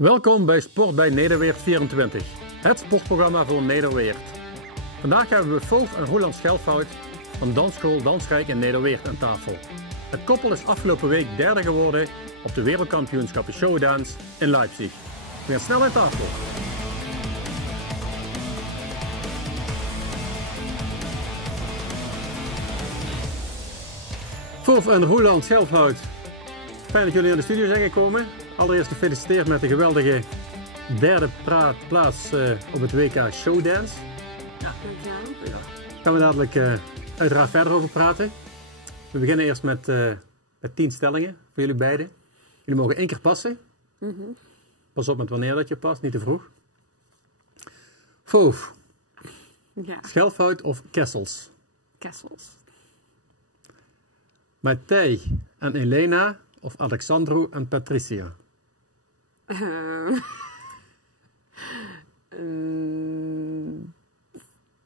Welkom bij Sport bij Nederweert 24, het sportprogramma voor Nederweert. Vandaag hebben we Fauve en Roland Schelfhout van dansschool Dansrijk in Nederweert aan tafel. Het koppel is afgelopen week derde geworden op de wereldkampioenschappen Showdance in Leipzig. We gaan snel aan tafel. Fauve en Roland Schelfhout, fijn dat jullie naar de studio zijn gekomen. Allereerst gefeliciteerd met de geweldige derde plaats op het WK Showdance. Ja, dankjewel. Ja. Daar gaan we dadelijk uiteraard verder over praten. We beginnen eerst met 10 stellingen voor jullie beiden. Jullie mogen 1 keer passen. Pas op met wanneer dat je past, niet te vroeg. Fauve, Ja, Schelfhout of Kessels? Kessels. Matthij en Elena of Alexandru en Patricia?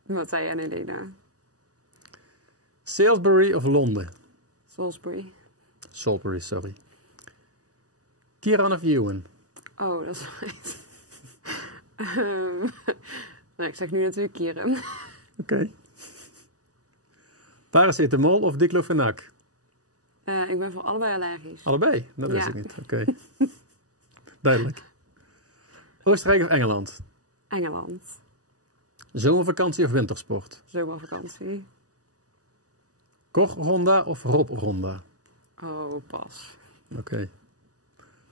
Matthij en Elena. Salisbury of Londen? Salisbury. Salisbury, sorry. Kieran of Ewan? Oh, dat is right. Nou, ik zeg nu natuurlijk Kieran. Oké. Paracetamol of diclofenac? Ik ben voor allebei allergisch. Allebei? Dat wist Ja. ik niet. Oké. Duidelijk. Oostenrijk of Engeland? Engeland. Zomervakantie of wintersport? Zomervakantie. Korronda of Robronda? Oh, pas. Oké.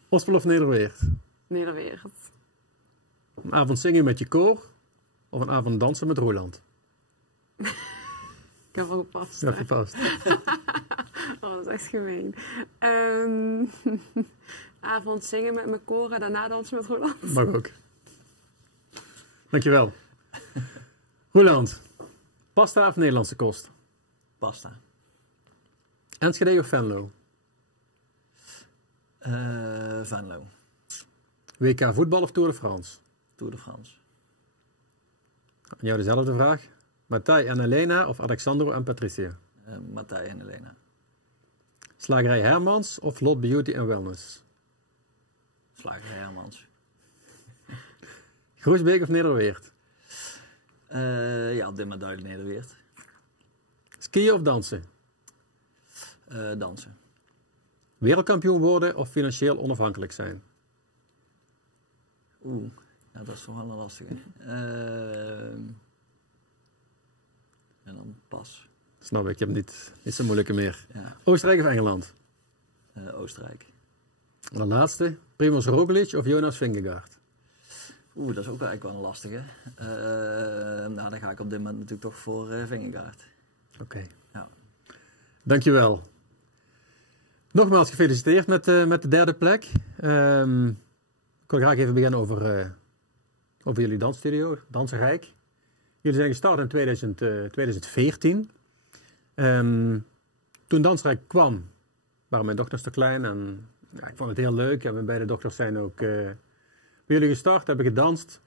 Ospel of Nederweert? Nederweert. Een avond zingen met je koor of een avond dansen met Roland? Ik heb al gepast. Ja, hè? gepast. Oh, dat is echt gemeen. Avond zingen met mijn koren, daarna dansen met Roland. Mag ook. Dankjewel. Roland, pasta of Nederlandse kost? Pasta. Enschede of Venlo? Venlo. WK voetbal of Tour de France? Tour de France. Aan jou dezelfde vraag. Matthij en Elena of Alexandru en Patricia? Matthij en Elena. Slagerij Hermans of Lot Beauty and Wellness? Slager Hermans. Groesbeek of Nederweert? Ja, op dit moment duidelijk Nederweert. Skiën of dansen? Dansen. Wereldkampioen worden of financieel onafhankelijk zijn? Oeh, ja, dat is toch wel een lastige. En dan pas. Snap ik, je hebt niet zo moeilijke meer. Ja, Oostenrijk of Engeland? Oostenrijk. En de laatste, Primoz Roglic of Jonas Vingegaard? Oeh, dat is ook wel eigenlijk wel een lastige. Nou, dan ga ik op dit moment natuurlijk toch voor Vingegaard. Oké. Ja. Dankjewel. Nogmaals gefeliciteerd met de derde plek. Ik wil graag even beginnen over jullie dansstudio, Dansrijk. Jullie zijn gestart in 2014. Toen Dansrijk kwam, waren mijn dochters te klein en ja, ik vond het heel leuk. En mijn beide dochters zijn ook bij jullie gestart, hebben gedanst.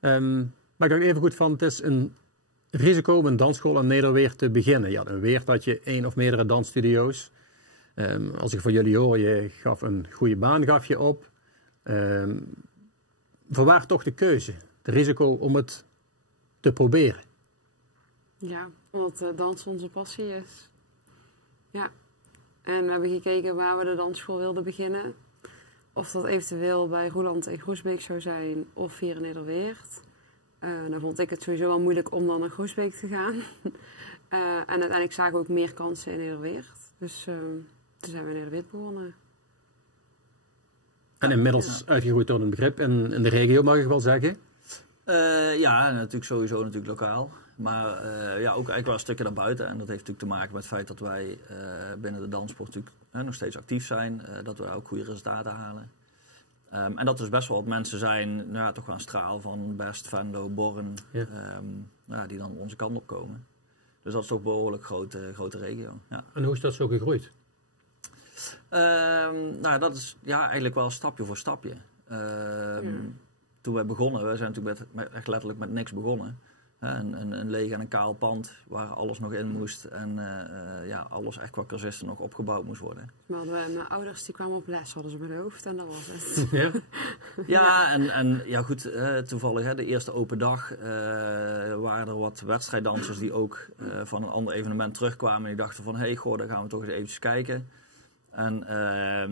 Maar ik dacht even goed van, het is een risico om een dansschool aan Nederweert te beginnen. Ja, in Weert had je 1 of meerdere dansstudio's. Als ik van jullie hoor, je gaf een goede baan gaf je op. Voorwaar toch de keuze, het risico om het te proberen? Ja, omdat dans onze passie is. Ja. En we hebben gekeken waar we de dansschool wilden beginnen. Of dat eventueel bij Roeland en Groesbeek zou zijn of hier in Nederweert. Dan vond ik het sowieso wel moeilijk om dan naar Groesbeek te gaan. En uiteindelijk zagen we ook meer kansen in Nederweert. Dus toen zijn we in Nederweert begonnen. En inmiddels uitgegroeid door een begrip in de regio, mag ik wel zeggen. Ja, natuurlijk sowieso natuurlijk lokaal. Maar ja, ook eigenlijk wel stukken daarbuiten. En dat heeft natuurlijk te maken met het feit dat wij binnen de danssport natuurlijk nog steeds actief zijn. Dat we ook goede resultaten halen. En dat dus best wel wat mensen zijn, nou ja, toch wel een straal van Best, Venlo, Born, Ja. die dan onze kant op komen. Dus dat is toch een behoorlijk grote regio. Ja. En hoe is dat zo gegroeid? Nou, dat is ja, eigenlijk wel stapje voor stapje. Toen we begonnen, we zijn natuurlijk echt letterlijk met niks begonnen. Een leeg en een kaal pand waar alles nog in moest. En alles echt qua cursisten nog opgebouwd moest worden. Maar hadden mijn ouders die kwamen op les, hadden ze mijn hoofd en dat was het. Ja? Ja, goed, toevallig de eerste open dag waren er wat wedstrijddansers die ook van een ander evenement terugkwamen. En die dachten van, daar gaan we toch eens eventjes kijken. En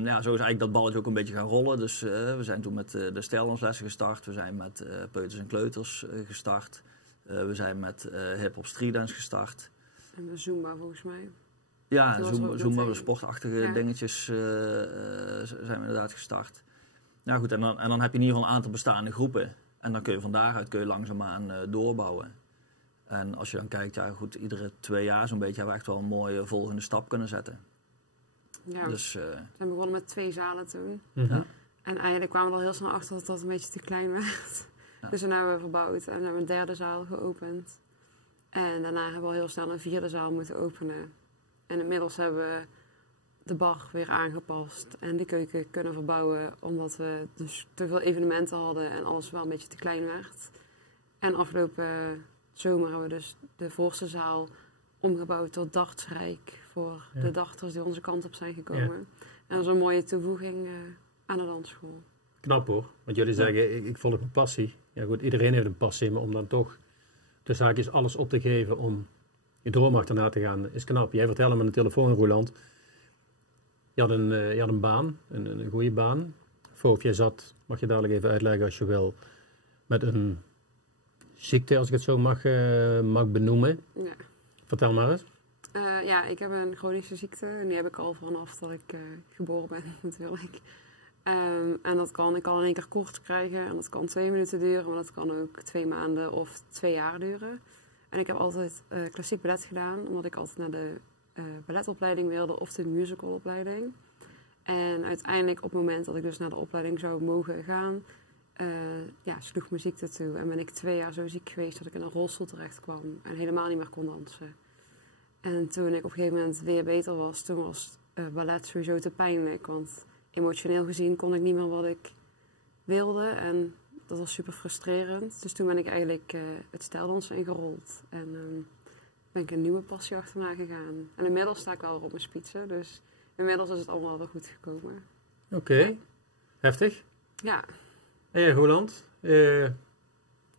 zo is eigenlijk dat balletje ook een beetje gaan rollen. Dus we zijn toen met de stijldanslessen gestart. We zijn met peuters en kleuters gestart. We zijn met hip-hop streetdance gestart. En de Zumba volgens mij. Ja, Zumba, de sportachtige dingetjes zijn we inderdaad gestart. Nou goed, en dan heb je in ieder geval een aantal bestaande groepen. En dan kun je van daaruit langzaamaan doorbouwen. En als je dan kijkt, iedere 2 jaar zo'n beetje hebben we echt wel een mooie volgende stap kunnen zetten. Ja, dus, we zijn begonnen met 2 zalen toen. Mm-hmm. En eigenlijk kwamen we er heel snel achter dat dat een beetje te klein werd. Ja. Dus toen hebben we verbouwd en hebben we een 3e zaal geopend. En daarna hebben we al heel snel een 4e zaal moeten openen. En inmiddels hebben we de bar weer aangepast en de keuken kunnen verbouwen. Omdat we dus te veel evenementen hadden en alles wel een beetje te klein werd. En afgelopen zomer hebben we dus de voorste zaal omgebouwd tot dartsrijk. Voor de darters die onze kant op zijn gekomen. Ja. En dat is een mooie toevoeging aan de dansschool. Knap hoor, want jullie zeggen ik volg mijn passie. Ja goed, iedereen heeft een passie, maar om dan toch de zaakjes alles op te geven om je droom achterna te gaan, is knap. Jij vertelde me aan de telefoon, Roland, je had een baan, een goede baan. Of jij zat, mag je dadelijk even uitleggen als je wil, met een ziekte, als ik het zo mag benoemen. Ja. Vertel maar eens. Ik heb een chronische ziekte en die heb ik al vanaf dat ik geboren ben natuurlijk. En dat kan ik al in 1 keer kort krijgen en dat kan 2 minuten duren, maar dat kan ook 2 maanden of 2 jaar duren. En ik heb altijd klassiek ballet gedaan, omdat ik altijd naar de balletopleiding wilde of de musicalopleiding. En uiteindelijk op het moment dat ik dus naar de opleiding zou mogen gaan, sloeg mijn ziekte toe. En ben ik 2 jaar zo ziek geweest dat ik in een rolstoel terecht kwam en helemaal niet meer kon dansen. En toen ik op een gegeven moment weer beter was, toen was ballet sowieso te pijnlijk. Want emotioneel gezien kon ik niet meer wat ik wilde. En dat was super frustrerend. Dus toen ben ik eigenlijk het stijldansen ingerold. En ben ik een nieuwe passie achterna gegaan. En inmiddels sta ik wel weer op mijn spitsen. Dus inmiddels is het allemaal wel goed gekomen. Oké. Heftig. Ja. En jij, Roland? Je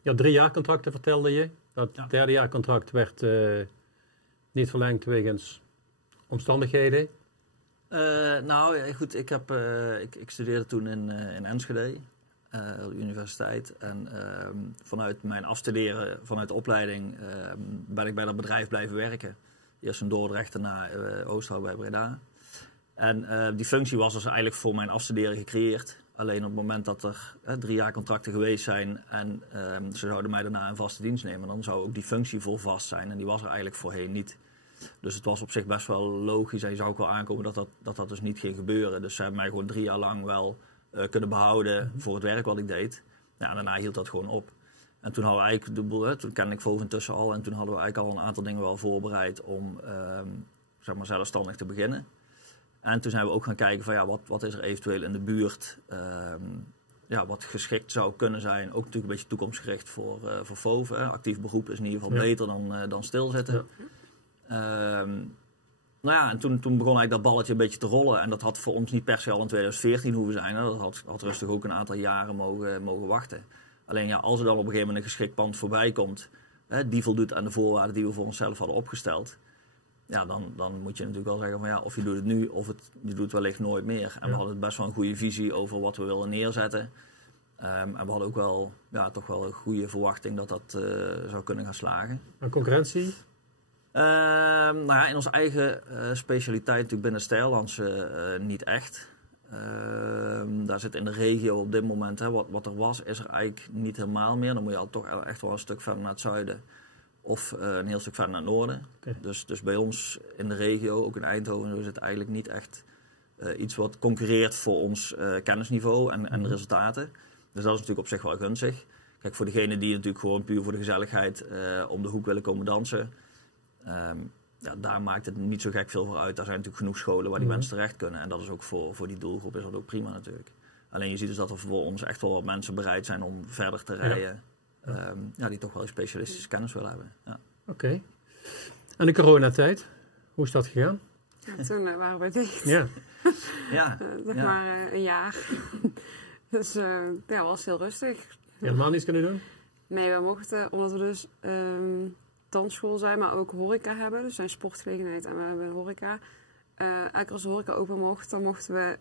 had 3 jaar contracten, vertelde je. Dat 3e jaar contract werd niet verlengd wegens omstandigheden. Goed, ik studeerde toen in Enschede, de universiteit. En vanuit mijn afstuderen, vanuit de opleiding, ben ik bij dat bedrijf blijven werken. Eerst in Dordrecht en daarna Oosterhout bij Breda. En die functie was dus eigenlijk voor mijn afstuderen gecreëerd. Alleen op het moment dat er 3 jaar contracten geweest zijn en ze zouden mij daarna in vaste dienst nemen, dan zou ook die functie vol vast zijn. En die was er eigenlijk voorheen niet. Dus het was op zich best wel logisch en je zou ook wel aankomen dat dus niet ging gebeuren. Dus ze hebben mij gewoon 3 jaar lang wel kunnen behouden voor het werk wat ik deed. Ja, en daarna hield dat gewoon op. En toen hadden we eigenlijk de boel, toen kende ik Voof intussen al en toen hadden we eigenlijk al een aantal dingen wel voorbereid om zelfstandig te beginnen. En toen zijn we ook gaan kijken van wat is er eventueel in de buurt wat geschikt zou kunnen zijn. Ook natuurlijk een beetje toekomstgericht voor Voof. Actief beroep is in ieder geval beter dan stilzitten. Ja. En toen begon eigenlijk dat balletje een beetje te rollen. En dat had voor ons niet per se al in 2014 hoeven zijn. Hè. Dat had rustig ook een aantal jaren mogen wachten. Alleen als er dan op een gegeven moment een geschikt pand voorbij komt, die voldoet aan de voorwaarden die we voor onszelf hadden opgesteld. Ja, dan moet je natuurlijk wel zeggen van of je doet het nu of je doet het wellicht nooit meer. En we hadden best wel een goede visie over wat we willen neerzetten. En we hadden ook wel, toch wel een goede verwachting dat zou kunnen gaan slagen. En concurrentie? In onze eigen specialiteit natuurlijk binnen stijldansen niet echt. Daar zit in de regio op dit moment, wat er was, is er eigenlijk niet helemaal meer. Dan moet je al toch echt wel een stuk verder naar het zuiden of een heel stuk verder naar het noorden. Okay. Dus bij ons in de regio, ook in Eindhoven, is het eigenlijk niet echt iets wat concurreert voor ons kennisniveau en resultaten. Dus dat is natuurlijk op zich wel gunstig. Kijk, voor degenen die natuurlijk gewoon puur voor de gezelligheid om de hoek willen komen dansen, daar maakt het niet zo gek veel voor uit. Daar zijn natuurlijk genoeg scholen waar die mensen terecht kunnen. En dat is ook voor die doelgroep is dat ook prima natuurlijk. Alleen je ziet dus dat er voor ons echt wel wat mensen bereid zijn om verder te rijden Die toch wel specialistische kennis willen hebben. Ja. Oké. En de coronatijd, hoe is dat gegaan? Ja, toen waren we dicht. Ja. Zeg maar een jaar. Dus was heel rustig. Helemaal niets kunnen doen? Nee, we mochten, omdat we dus dansschool zijn, maar ook horeca hebben. Dus we zijn sportgelegenheid en we hebben horeca. Eigenlijk als de horeca open mocht, dan mochten we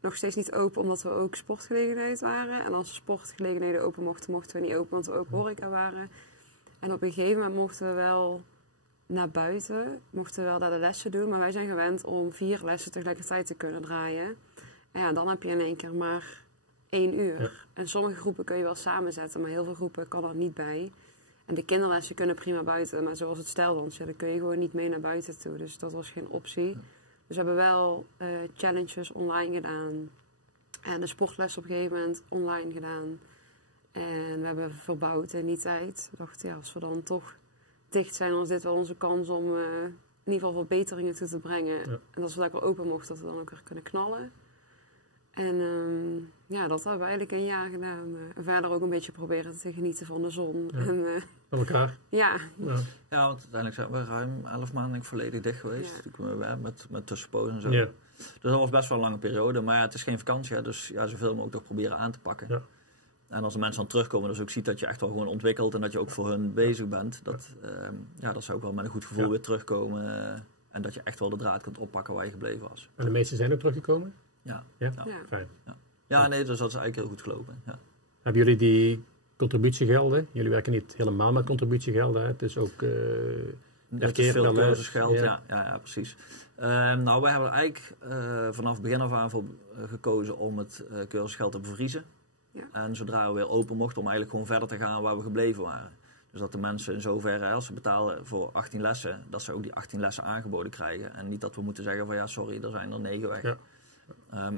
nog steeds niet open, omdat we ook sportgelegenheid waren. En als de sportgelegenheden open mochten, mochten we niet open, want we ook horeca waren. En op een gegeven moment mochten we wel naar buiten, mochten we wel daar de lessen doen. Maar wij zijn gewend om 4 lessen tegelijkertijd te kunnen draaien. En ja, dan heb je in één keer maar 1 uur. Ja. En sommige groepen kun je wel samenzetten, maar heel veel groepen kan er niet bij. En de kinderlessen kunnen prima buiten, maar zoals het stijldans, dan kun je gewoon niet mee naar buiten toe. Dus dat was geen optie. Dus we hebben wel challenges online gedaan. En de sportles op een gegeven moment online gedaan. En we hebben verbouwd in die tijd. We dachten, als we dan toch dicht zijn, dan is dit wel onze kans om in ieder geval verbeteringen toe te brengen. Ja. En als we lekker open mochten, dat we dan ook weer kunnen knallen. En dat hebben we eigenlijk een jaar gedaan. En verder ook een beetje proberen te genieten van de zon. Ja. En, Van elkaar? ja. Ja, want uiteindelijk zijn we ruim 11 maanden volledig dicht geweest. Ja. Met tussenpozen en zo. Ja. Dus dat was best wel een lange periode. Maar ja, het is geen vakantie, hè, dus ja, zoveel mogelijk toch proberen aan te pakken. Ja. En als de mensen dan terugkomen, dus ook ziet dat je echt wel gewoon ontwikkelt en dat je ook voor hun bezig bent. Dat zou ook wel met een goed gevoel weer terugkomen. En dat je echt wel de draad kunt oppakken waar je gebleven was. En de meesten zijn ook teruggekomen? Ja. Ja? Ja. Fijn. Ja, nee, dus dat is eigenlijk heel goed gelopen. Ja. Hebben jullie die contributiegelden? Jullie werken niet helemaal met contributiegelden, hè? Het is ook Het is veel per les. cursusgeld, ja, precies. Nou, wij hebben er eigenlijk vanaf het begin af aan voor gekozen om het cursusgeld te bevriezen. Ja. En zodra we weer open mochten, om eigenlijk gewoon verder te gaan waar we gebleven waren. Dus dat de mensen in zoverre, als ze betalen voor 18 lessen, dat ze ook die 18 lessen aangeboden krijgen. En niet dat we moeten zeggen van ja, sorry, er zijn er 9 weg. Ja.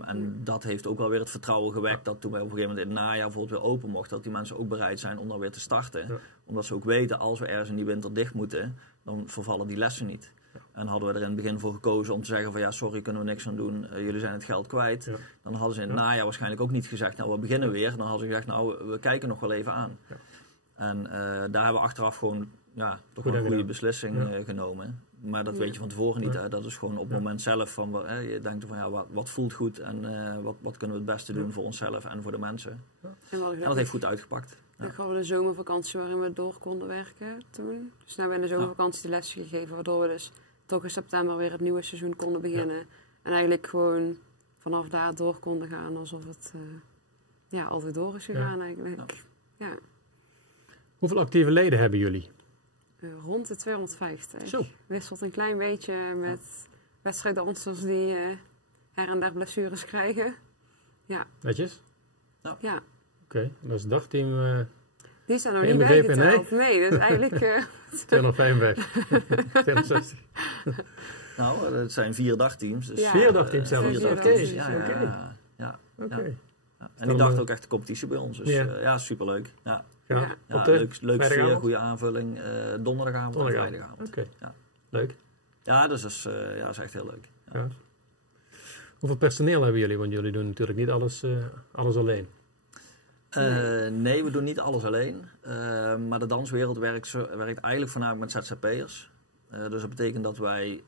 En dat heeft ook wel weer het vertrouwen gewekt dat toen wij op een gegeven moment in het najaar bijvoorbeeld weer open mochten, dat die mensen ook bereid zijn om dan weer te starten. Ja. Omdat ze ook weten, als we ergens in die winter dicht moeten, dan vervallen die lessen niet. Ja. En hadden we er in het begin voor gekozen om te zeggen van ja, sorry, kunnen we niks aan doen, jullie zijn het geld kwijt. Ja. Dan hadden ze in het najaar waarschijnlijk ook niet gezegd, nou we beginnen weer. Dan hadden ze gezegd, nou we kijken nog wel even aan. Ja. En daar hebben we achteraf gewoon toch een goede beslissing genomen. Maar dat weet je van tevoren niet. Hè? Dat is gewoon op het moment zelf van je denkt van ja, wat voelt goed en wat kunnen we het beste doen voor onszelf en voor de mensen. Ja. En dat heeft goed uitgepakt. Dan hadden we de zomervakantie waarin we door konden werken toen. Dus nu hebben we in de zomervakantie de lessen gegeven, waardoor we dus toch in september weer het nieuwe seizoen konden beginnen. Ja. En eigenlijk gewoon vanaf daar door konden gaan alsof het altijd door is gegaan eigenlijk. Ja. Hoeveel actieve leden hebben jullie? Rond de 250. Zo. Wisselt een klein beetje met wedstrijddansers die her en der blessures krijgen. Ja. Netjes? Ja. Oké, dat is het dagteam. Die zijn nog niet bijgeteld. Nee, dus eigenlijk... 255. 260. Nou, het zijn 4 dagteams. Dus 4 dagteams zelfs. Oké. En die dachten ook echt de competitie bij ons. Dus superleuk. Ja. Leuk sfeer, goede aanvulling. Donderdagavond en vrijdagavond. Oké. Leuk. Ja, dus dat is echt heel leuk. Ja. Hoeveel personeel hebben jullie? Want jullie doen natuurlijk niet alles alleen. Nee, we doen niet alles alleen. Maar de danswereld werkt eigenlijk voornamelijk met ZZP'ers. Dus dat betekent dat wij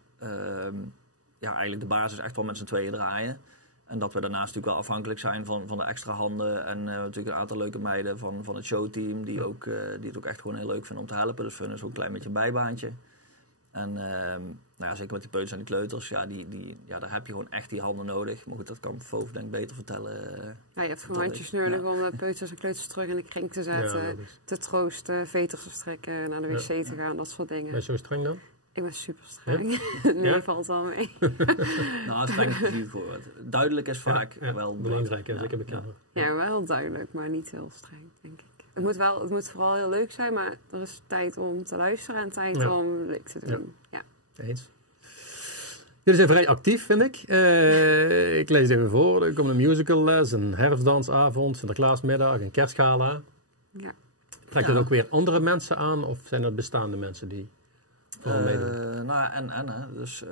eigenlijk de basis echt wel met z'n tweeën draaien. En dat we daarnaast natuurlijk wel afhankelijk zijn van de extra handen. En natuurlijk een aantal leuke meiden van het showteam die het ook echt gewoon heel leuk vinden om te helpen. Dus voor hen is ook een klein beetje een bijbaantje. En zeker met die peuters en die kleuters, daar heb je gewoon echt die handen nodig. Maar goed, dat kan Foof denk ik beter vertellen. Je hebt gewoon handjes nodig om de peuters en kleuters terug in de kring te zetten. Te troosten, veters te strekken, naar de wc te gaan, dat soort dingen. Ben je zo streng dan? Ik ben super streng. Nee, valt wel mee. Streng is niet goed. Duidelijk is vaak wel belangrijk. Zeker bekend. Ja, wel heel duidelijk, maar niet heel streng, denk ik. Het moet vooral heel leuk zijn, maar er is tijd om te luisteren en tijd om leuk te doen. Ja. Eens. Jullie zijn vrij actief, vind ik. Ik lees even voor. Er komt een musicalles, een herfstdansavond, Sinterklaasmiddag, een kerstgala. Ja. Trekt het ook weer andere mensen aan of zijn er bestaande mensen die meedoen? Dus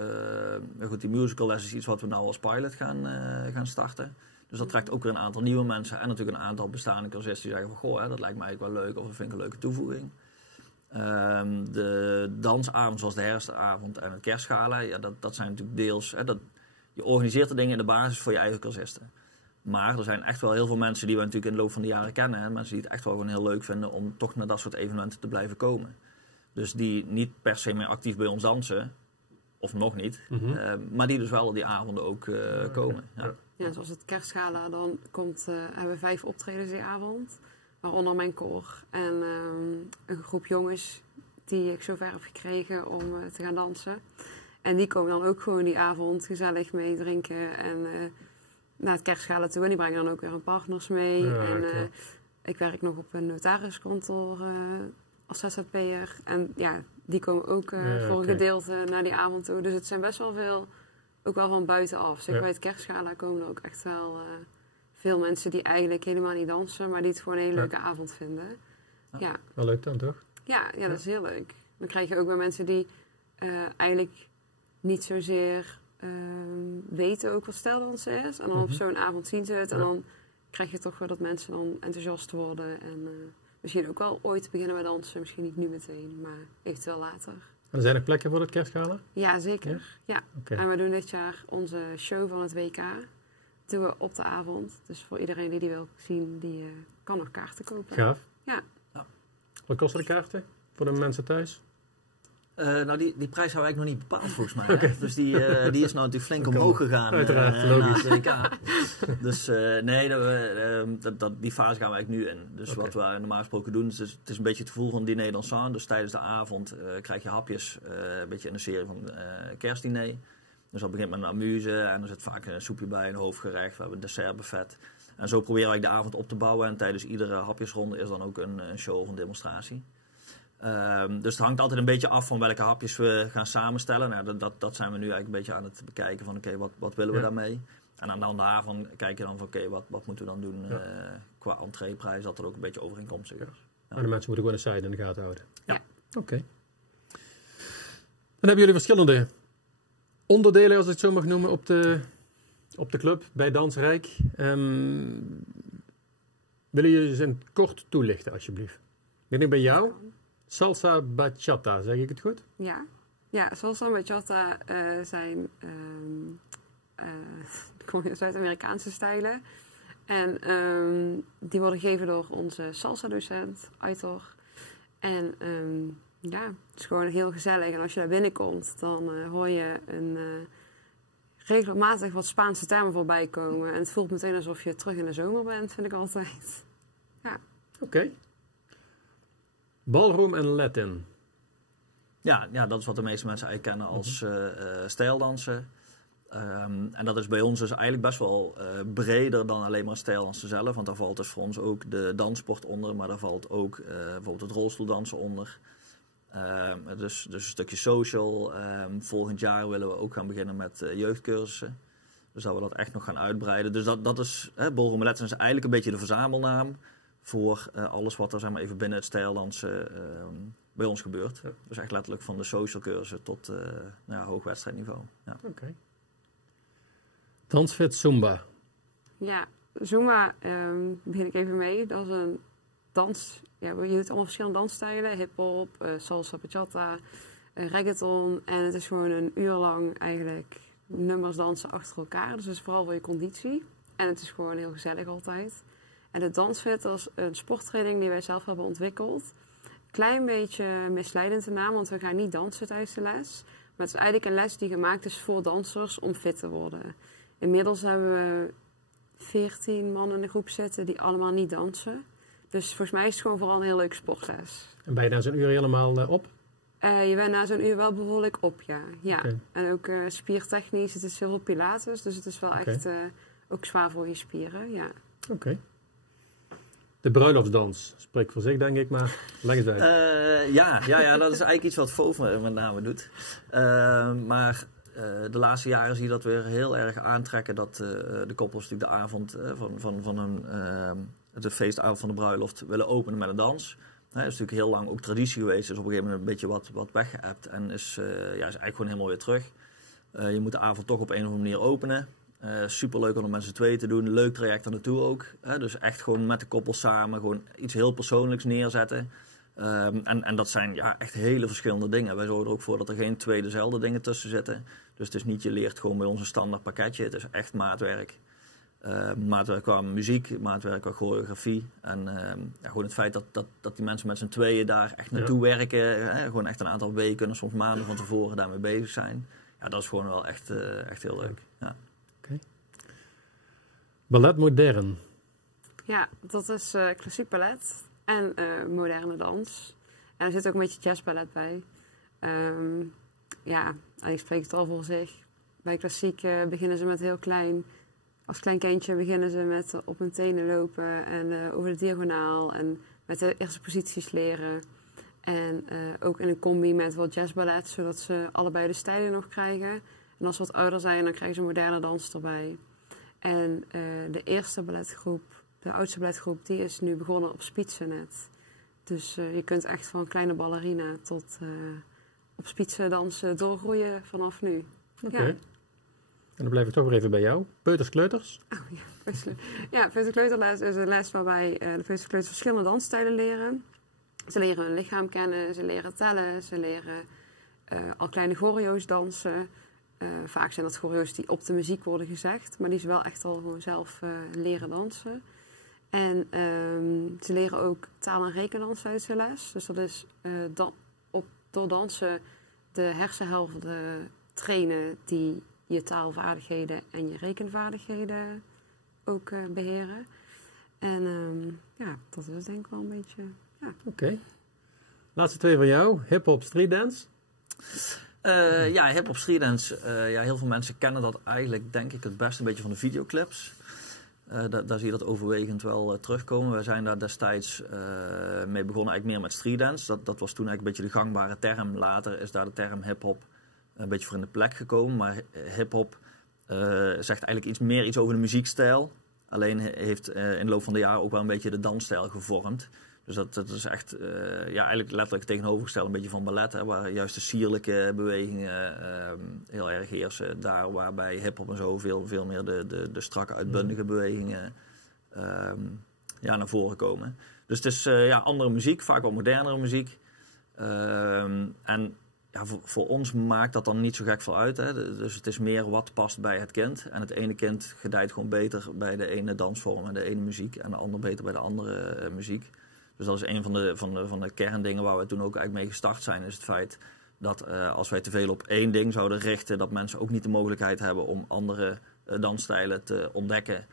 goed, die musicalles is iets wat we nou als pilot gaan starten. Dus dat trekt ook weer een aantal nieuwe mensen en natuurlijk een aantal bestaande cursisten die zeggen van goh, dat lijkt mij eigenlijk wel leuk of dat vind ik een leuke toevoeging. De dansavond zoals de herfstavond en het kerstgala, ja, dat zijn natuurlijk deels, je organiseert de dingen in de basis voor je eigen cursisten. Maar er zijn echt wel heel veel mensen die we natuurlijk in de loop van de jaren kennen. Hè, mensen die het echt wel gewoon heel leuk vinden om toch naar dat soort evenementen te blijven komen. Dus die niet per se meer actief bij ons dansen, of nog niet, maar die dus wel op die avonden ook komen. Ja. Ja, zoals het kerstgala, dan hebben we 5 optredens die avond. Waaronder mijn koor en een groep jongens die ik zover heb gekregen om te gaan dansen. En die komen dan ook gewoon die avond gezellig mee drinken en naar het kerstgala toe. En die brengen dan ook weer hun partners mee. Ja, en ik werk nog op een notariskantoor als ZZP'er. En ja, die komen ook voor een gedeelte naar die avond toe. Dus het zijn best wel veel, ook wel van buitenaf. Zeg, bij het kerstgala komen er ook echt wel veel mensen die eigenlijk helemaal niet dansen, maar die het gewoon een hele leuke avond vinden. Ja. Wel leuk dan, toch? Ja, dat is heel leuk. Dan krijg je ook bij mensen die eigenlijk niet zozeer weten ook wat stijldansen is. En dan op zo'n avond zien ze het. En dan krijg je toch wel dat mensen dan enthousiast worden. En misschien ook wel ooit beginnen met dansen. Misschien niet nu meteen, maar eventueel later. En er zijn er plekken voor het kerstgala? Ja, zeker. Ja. Okay. En we doen dit jaar onze show van het WK. Doen we op de avond. Dus voor iedereen die wil zien, die kan nog kaarten kopen. Gaaf. Ja. Wat kosten de kaarten voor de mensen thuis? Nou, die prijs hebben we eigenlijk nog niet bepaald volgens mij. Okay. Dus die is nou natuurlijk flink omhoog gegaan. Uiteraard, logisch. Na het WK. Dus nee, die fase gaan we eigenlijk nu in. Dus wat we normaal gesproken doen, het is een beetje het gevoel van diner dansant. Dus tijdens de avond krijg je hapjes, een beetje in de serie van kerstdiner. Dus dat begint met een amuse en er zit vaak een soepje bij, een hoofdgerecht. We hebben een dessertbuffet. En zo proberen we de avond op te bouwen. En tijdens iedere hapjesronde is dan ook een show of een demonstratie. Dus het hangt altijd een beetje af van welke hapjes we gaan samenstellen. Nou, dat zijn we nu eigenlijk een beetje aan het bekijken van oké, wat willen we daarmee? En aan de hand daarvan kijk je dan van oké, wat moeten we dan doen qua entreeprijs, dat er ook een beetje overeenkomstig is. Ja. Maar de mensen moeten gewoon een site in de gaten houden. Ja. Oké. Dan hebben jullie verschillende onderdelen, als ik het zo mag noemen, op de club bij Dansrijk. Willen jullie ze in het kort toelichten, alsjeblieft? Ik denk bij jou, salsa bachata, zeg ik het goed? Ja, salsa en bachata zijn Zuid-Amerikaanse stijlen. En die worden gegeven door onze salsa-docent, Aitor. En het is gewoon heel gezellig. En als je daar binnenkomt, dan hoor je regelmatig wat Spaanse termen voorbij komen. En het voelt meteen alsof je terug in de zomer bent, vind ik altijd. Ja. Oké. Ballroom en Latin. Ja, dat is wat de meeste mensen eigenlijk kennen als stijldansen. En dat is bij ons dus eigenlijk best wel breder dan alleen maar stijldansen zelf. Want daar valt dus voor ons ook de danssport onder. Maar daar valt ook bijvoorbeeld het rolstoeldansen onder. Dus een stukje social. Volgend jaar willen we ook gaan beginnen met jeugdcursussen. Dus dat we dat echt nog gaan uitbreiden. Dus dat is, Ballroom en Latin is eigenlijk een beetje de verzamelnaam voor alles wat er zeg maar even binnen het stijldansen bij ons gebeurt. Ja. Dus echt letterlijk van de social cursussen tot hoog wedstrijdniveau. Ja. Oké. Dansfit Zumba. Ja, Zumba begin ik even mee. Dat is een dans. Ja, je doet allemaal verschillende dansstijlen. Hip-hop, salsa, bachata, reggaeton. En het is gewoon een uur lang eigenlijk nummers dansen achter elkaar. Dus het is vooral voor je conditie. En het is gewoon heel gezellig altijd. En de Dansfit is een sporttraining die wij zelf hebben ontwikkeld. Klein beetje misleidend de naam, want we gaan niet dansen tijdens de les. Maar het is eigenlijk een les die gemaakt is voor dansers om fit te worden. Inmiddels hebben we 14 man in de groep zitten die allemaal niet dansen. Dus volgens mij is het gewoon vooral een heel leuk sportles. En ben je na zo'n uur helemaal op? Je bent na zo'n uur wel behoorlijk op, ja. Okay. En ook spiertechnisch, het is heel veel pilates, dus het is wel echt ook zwaar voor je spieren, ja. Oké. De bruiloftsdans spreekt voor zich, denk ik, maar leg eens uit. Ja, dat is eigenlijk iets wat Fove met name doet. Maar de laatste jaren zie je dat weer heel erg aantrekken dat de koppels natuurlijk de avond van de feestavond van de bruiloft willen openen met een dans. Dat is natuurlijk heel lang ook traditie geweest, dus op een gegeven moment een beetje wat weggeëpt en is eigenlijk gewoon helemaal weer terug. Je moet de avond toch op een of andere manier openen. Superleuk om met z'n tweeën te doen. Leuk traject er naartoe ook. Dus echt gewoon met de koppel samen gewoon iets heel persoonlijks neerzetten. En dat zijn echt hele verschillende dingen. Wij zorgen er ook voor dat er geen twee dezelfde dingen tussen zitten. Dus het is niet, je leert gewoon bij ons een standaard pakketje. Het is echt maatwerk. Maatwerk qua muziek, maatwerk qua choreografie. En gewoon het feit dat die mensen met z'n tweeën daar echt naartoe werken. Gewoon echt een aantal weken en soms maanden van tevoren daarmee bezig zijn. Ja, dat is gewoon wel echt heel leuk. Ja. Okay. Ballet modern. Ja, dat is klassiek ballet en moderne dans. En er zit ook een beetje jazzballet bij. Eigenlijk spreekt het al voor zich. Bij klassiek beginnen ze met heel klein. Als klein kindje beginnen ze met op hun tenen lopen en over de diagonaal. En met de eerste posities leren. En ook in een combi met wat jazzballet, zodat ze allebei de stijlen nog krijgen. En als ze wat ouder zijn, dan krijgen ze moderne dans erbij. En de eerste balletgroep, de oudste balletgroep, die is nu begonnen op Spitze net. Dus je kunt echt van kleine ballerina tot op Spitze dansen doorgroeien vanaf nu. Oké. Ja. En dan blijf ik toch weer even bij jou. Peuters, kleuters? Oh, ja, peuterkleuterles is een les waarbij de peuterkleuters verschillende dansstijlen leren. Ze leren hun lichaam kennen, ze leren tellen, ze leren al kleine choreo's dansen. Vaak zijn dat choreo's die op de muziek worden gezegd, maar die ze wel echt al gewoon zelf leren dansen. En ze leren ook taal- en rekendans tijdens de les. Dus dat is door dansen de hersenhelften trainen die je taalvaardigheden en je rekenvaardigheden ook beheren. En dat is het denk ik wel een beetje. Ja. Oké. Laatste twee van jou. Hip-hop, streetdance? Hip-hop, streetdance. Heel veel mensen kennen dat eigenlijk denk ik het best een beetje van de videoclips. Daar zie je dat overwegend wel terugkomen. Wij zijn daar destijds mee begonnen eigenlijk meer met streetdance. Dat was toen eigenlijk een beetje de gangbare term. Later is daar de term hip-hop een beetje voor in de plek gekomen. Maar hip-hop zegt eigenlijk iets over de muziekstijl. Alleen heeft in de loop van de jaren ook wel een beetje de dansstijl gevormd. Dus dat is echt eigenlijk letterlijk tegenovergesteld een beetje van ballet. Hè, waar juist de sierlijke bewegingen heel erg heersen. Daar waarbij hip-hop en zo veel meer de strakke uitbundige bewegingen naar voren komen. Dus het is andere muziek, vaak wel modernere muziek. Voor ons maakt dat dan niet zo gek veel uit. Hè. Dus het is meer wat past bij het kind. En het ene kind gedijt gewoon beter bij de ene dansvorm en de ene muziek. En de ander beter bij de andere muziek. Dus dat is een van de kerndingen waar we toen ook eigenlijk mee gestart zijn. Is het feit dat als wij te veel op één ding zouden richten, dat mensen ook niet de mogelijkheid hebben om andere dansstijlen te ontdekken.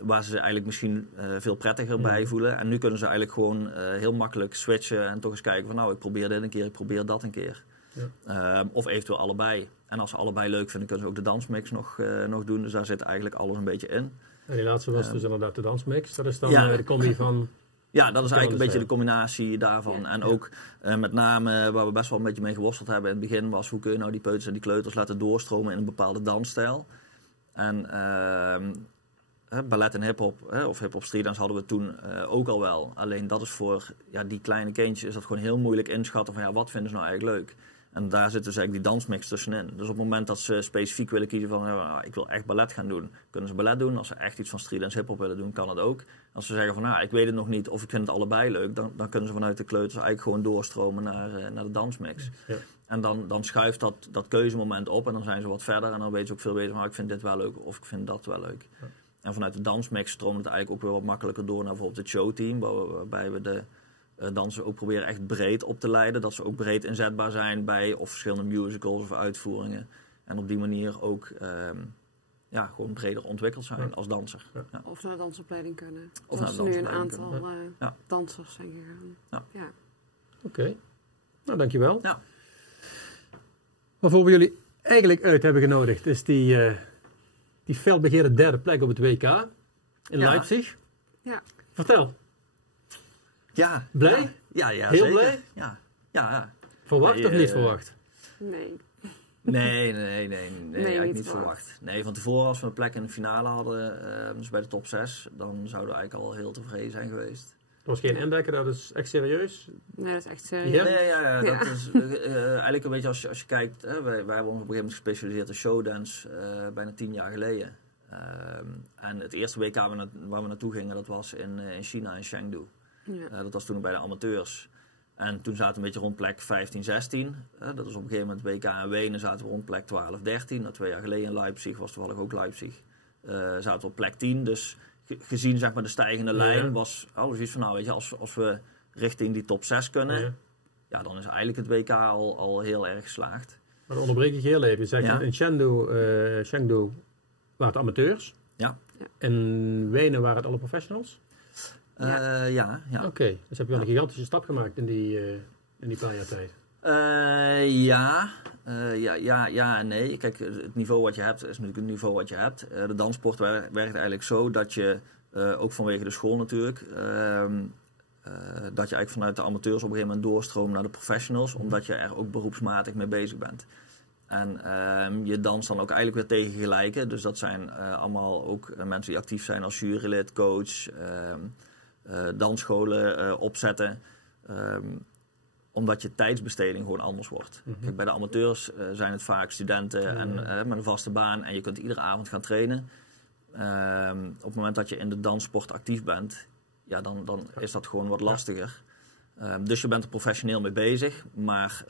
Waar ze eigenlijk misschien veel prettiger bij voelen. En nu kunnen ze eigenlijk gewoon heel makkelijk switchen en toch eens kijken van nou, ik probeer dit een keer, ik probeer dat een keer. Ja. Of eventueel allebei. En als ze allebei leuk vinden, kunnen ze ook de dansmix nog doen. Dus daar zit eigenlijk alles een beetje in. En die laatste was dus inderdaad de dansmix. Dat is dan de combi van... Ja, dat is eigenlijk een beetje de combinatie daarvan. Ja. En ook met name waar we best wel een beetje mee geworsteld hebben in het begin was hoe kun je nou die peuters en die kleuters laten doorstromen in een bepaalde dansstijl. En ballet en hip-hop of hip-hop streetdance hadden we toen ook al wel. Alleen dat is voor die kleine kindjes is dat gewoon heel moeilijk inschatten van wat vinden ze nou eigenlijk leuk. En daar zit dus eigenlijk die dansmix tussenin. Dus op het moment dat ze specifiek willen kiezen van ik wil echt ballet gaan doen, kunnen ze ballet doen. Als ze echt iets van streetdance hip-hop willen doen, kan het ook. Als ze zeggen van ik weet het nog niet of ik vind het allebei leuk, dan kunnen ze vanuit de kleuters eigenlijk gewoon doorstromen naar de dansmix. Ja. En dan schuift dat keuzemoment op en dan zijn ze wat verder en dan weten ze ook veel beter van ik vind dit wel leuk of ik vind dat wel leuk. Ja. En vanuit de dansmix stroomt het eigenlijk ook weer wat makkelijker door naar bijvoorbeeld het showteam, waarbij we de dansen ook proberen echt breed op te leiden. Dat ze ook breed inzetbaar zijn bij of verschillende musicals of uitvoeringen. En op die manier ook gewoon breder ontwikkeld zijn als danser. Ja. Ja. Of naar de dansopleiding kunnen. Of naar de nu een aantal dansers zijn gegaan. Ja. Oké. Nou, dankjewel. Ja. Waarvoor we jullie eigenlijk uit hebben genodigd is die felbegeerde derde plek op het WK in Leipzig. Ja. Vertel. Ja. Blij? Ja, heel zeker. Blij? Ja. Verwacht of niet verwacht? Nee. Nee, eigenlijk niet verwacht. Nee, van tevoren als we een plek in de finale hadden, dus bij de top 6, dan zouden we eigenlijk al heel tevreden zijn geweest. was geen indekken, dat is echt serieus. Nee, dat is echt serieus. Ja? Ja. Ja. Dat is eigenlijk een beetje als je kijkt. Wij hebben ons op een gegeven moment gespecialiseerd in showdance bijna 10 jaar geleden. En het eerste WK waar we naartoe gingen, dat was in China, in Chengdu. Ja. Dat was toen bij de amateurs. En toen zaten we een beetje rond plek 15, 16. Dat is op een gegeven moment WK in Wenen, zaten we rond plek 12, 13. Nou, 2 jaar geleden in Leipzig, was toevallig ook Leipzig. Zaten we op plek 10. Dus gezien zeg maar, de stijgende lijn was alles iets van, nou weet je, als we richting die top 6 kunnen, dan is eigenlijk het WK al heel erg geslaagd. Maar dan onderbreek ik je heel even. Je zegt in Chengdu waren het amateurs. Ja. In Wenen waren het alle professionals? Ja. Oké, dus heb je wel een gigantische stap gemaakt in die paar jaar tijd. Ja en nee. Kijk, het niveau wat je hebt is natuurlijk het niveau wat je hebt. De danssport werkt eigenlijk zo dat je, ook vanwege de school natuurlijk, dat je eigenlijk vanuit de amateurs op een gegeven moment doorstroomt naar de professionals, omdat je er ook beroepsmatig mee bezig bent. En je danst dan ook eigenlijk weer tegen gelijken. Dus dat zijn allemaal ook mensen die actief zijn als jurylid, coach, dansscholen opzetten. Omdat je tijdsbesteding gewoon anders wordt. Kijk, bij de amateurs zijn het vaak studenten en met een vaste baan. En je kunt iedere avond gaan trainen. Op het moment dat je in de danssport actief bent, dan is dat gewoon wat lastiger. Dus je bent er professioneel mee bezig. Maar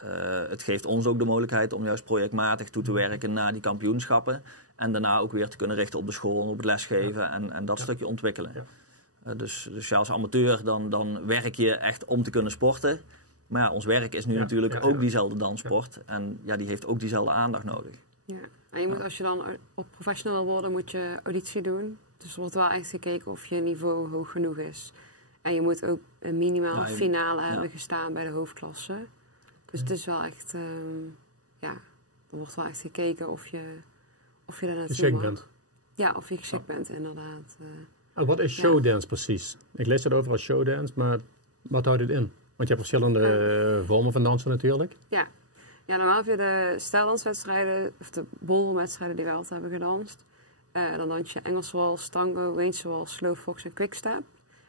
het geeft ons ook de mogelijkheid om juist projectmatig toe te werken naar die kampioenschappen. En daarna ook weer te kunnen richten op de school en op het lesgeven en dat stukje ontwikkelen. Ja. Dus als amateur dan werk je echt om te kunnen sporten. Maar ja, ons werk is nu natuurlijk ook diezelfde danssport. Ja. En die heeft ook diezelfde aandacht nodig. Ja, en je moet, als je dan op professional wil worden, moet je auditie doen. Dus er wordt wel echt gekeken of je niveau hoog genoeg is. En je moet ook een minimaal finale hebben gestaan bij de hoofdklasse. Dus het is wel echt, er wordt wel echt gekeken of je daar naartoe geschikt bent. Ja, of je geschikt bent, inderdaad. Wat is showdance precies? Ik lees het over als showdance, maar wat houdt het in? Want je hebt verschillende vormen van dansen natuurlijk. Ja, normaal heb je de stijldanswedstrijden, of de ballroomwedstrijden die wij altijd hebben gedanst. Dan dans je Engelse wals, tango, Weense wals, slow fox en quickstep.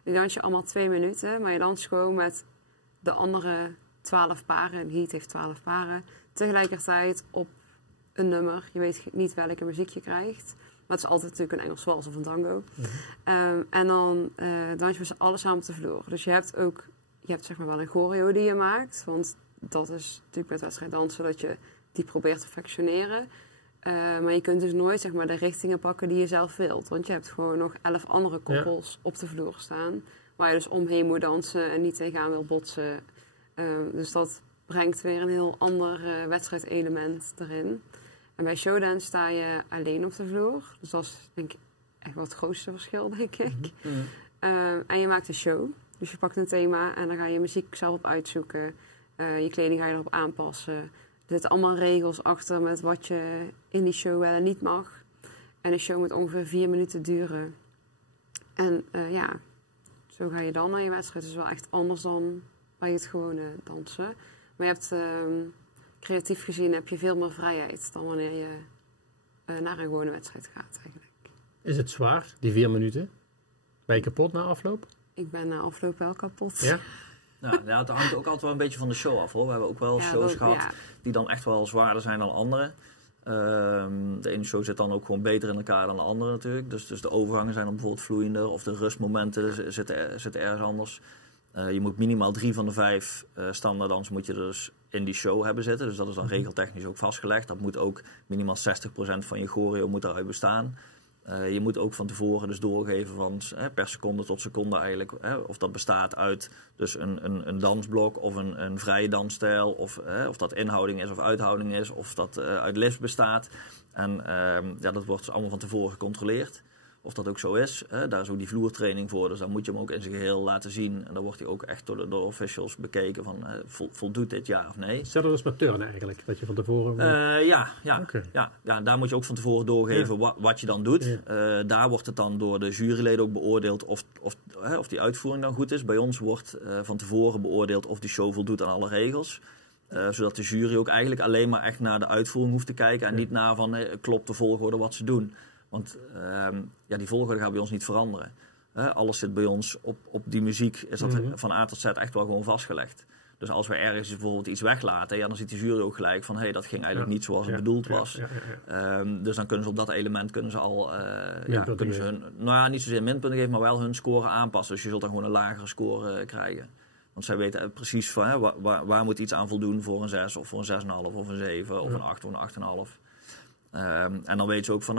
Die dans je allemaal 2 minuten, maar je danst gewoon met de andere 12 paren. De heat heeft 12 paren. Tegelijkertijd op een nummer. Je weet niet welke muziek je krijgt. Maar het is altijd natuurlijk een Engelse wals of een tango. En dan dans je met z'n allen samen op de vloer. Dus je hebt zeg maar wel een choreo die je maakt. Want dat is natuurlijk met wedstrijd dansen dat je die probeert te perfectioneren. Maar je kunt dus nooit zeg maar, de richtingen pakken die je zelf wilt. Want je hebt gewoon nog 11 andere koppels op de vloer staan. Waar je dus omheen moet dansen en niet tegenaan wil botsen. Dus dat brengt weer een heel ander wedstrijdelement erin. En bij showdance sta je alleen op de vloer. Dus dat is denk ik echt wel het grootste verschil, denk ik. En je maakt een show. Dus je pakt een thema en dan ga je muziek zelf op uitzoeken. Je kleding ga je erop aanpassen. Er zitten allemaal regels achter met wat je in die show wel en niet mag. En de show moet ongeveer 4 minuten duren. En zo ga je dan naar je wedstrijd. Het is wel echt anders dan bij het gewone dansen. Maar je hebt, creatief gezien, heb je veel meer vrijheid dan wanneer je naar een gewone wedstrijd gaat eigenlijk. Is het zwaar, die 4 minuten? Ben je kapot na afloop? Ik ben na afloop wel kapot. Ja? Nou, het hangt ook altijd wel een beetje van de show af hoor. We hebben ook wel shows gehad die dan echt wel zwaarder zijn dan andere. De ene show zit dan ook gewoon beter in elkaar dan de andere natuurlijk. Dus de overgangen zijn dan bijvoorbeeld vloeiender. Of de rustmomenten zitten ergens anders. Je moet minimaal 3 van de 5 standaarddansen moet je dus in die show hebben zitten. Dus dat is dan regeltechnisch ook vastgelegd. Dat moet ook minimaal 60% van je choreo moet daaruit bestaan. Je moet ook van tevoren dus doorgeven van per seconde tot seconde eigenlijk. Of dat bestaat uit dus een dansblok of een vrije dansstijl. Of dat inhouding is of uithouding is. Of dat uit lifts bestaat. En dat wordt dus allemaal van tevoren gecontroleerd. Of dat ook zo is. Daar is ook die vloertraining voor. Dus dan moet je hem ook in zijn geheel laten zien. En dan wordt hij ook echt door de officials bekeken van voldoet dit ja of nee. Stel dat is met turnen eigenlijk. Dat je van tevoren... Ja, daar moet je ook van tevoren doorgeven wat je dan doet. Ja. Daar wordt het dan door de juryleden ook beoordeeld of die uitvoering dan goed is. Bij ons wordt van tevoren beoordeeld of die show voldoet aan alle regels. Zodat de jury ook eigenlijk alleen maar echt naar de uitvoering hoeft te kijken. En niet naar van klopt de volgorde wat ze doen. Want die volgorde gaat bij ons niet veranderen. Alles zit bij ons op die muziek. Is dat van A tot Z echt wel gewoon vastgelegd. Dus als we ergens bijvoorbeeld iets weglaten, dan ziet de jury ook gelijk van dat ging eigenlijk niet zoals het bedoeld was. Dus dan kunnen ze op dat element niet zozeer minpunten geven, maar wel hun score aanpassen. Dus je zult dan gewoon een lagere score krijgen. Want zij weten precies van waar moet iets aan voldoen voor een 6 of voor een 6,5 of een 7 of een 8 of een 8,5. En dan weten ze ook van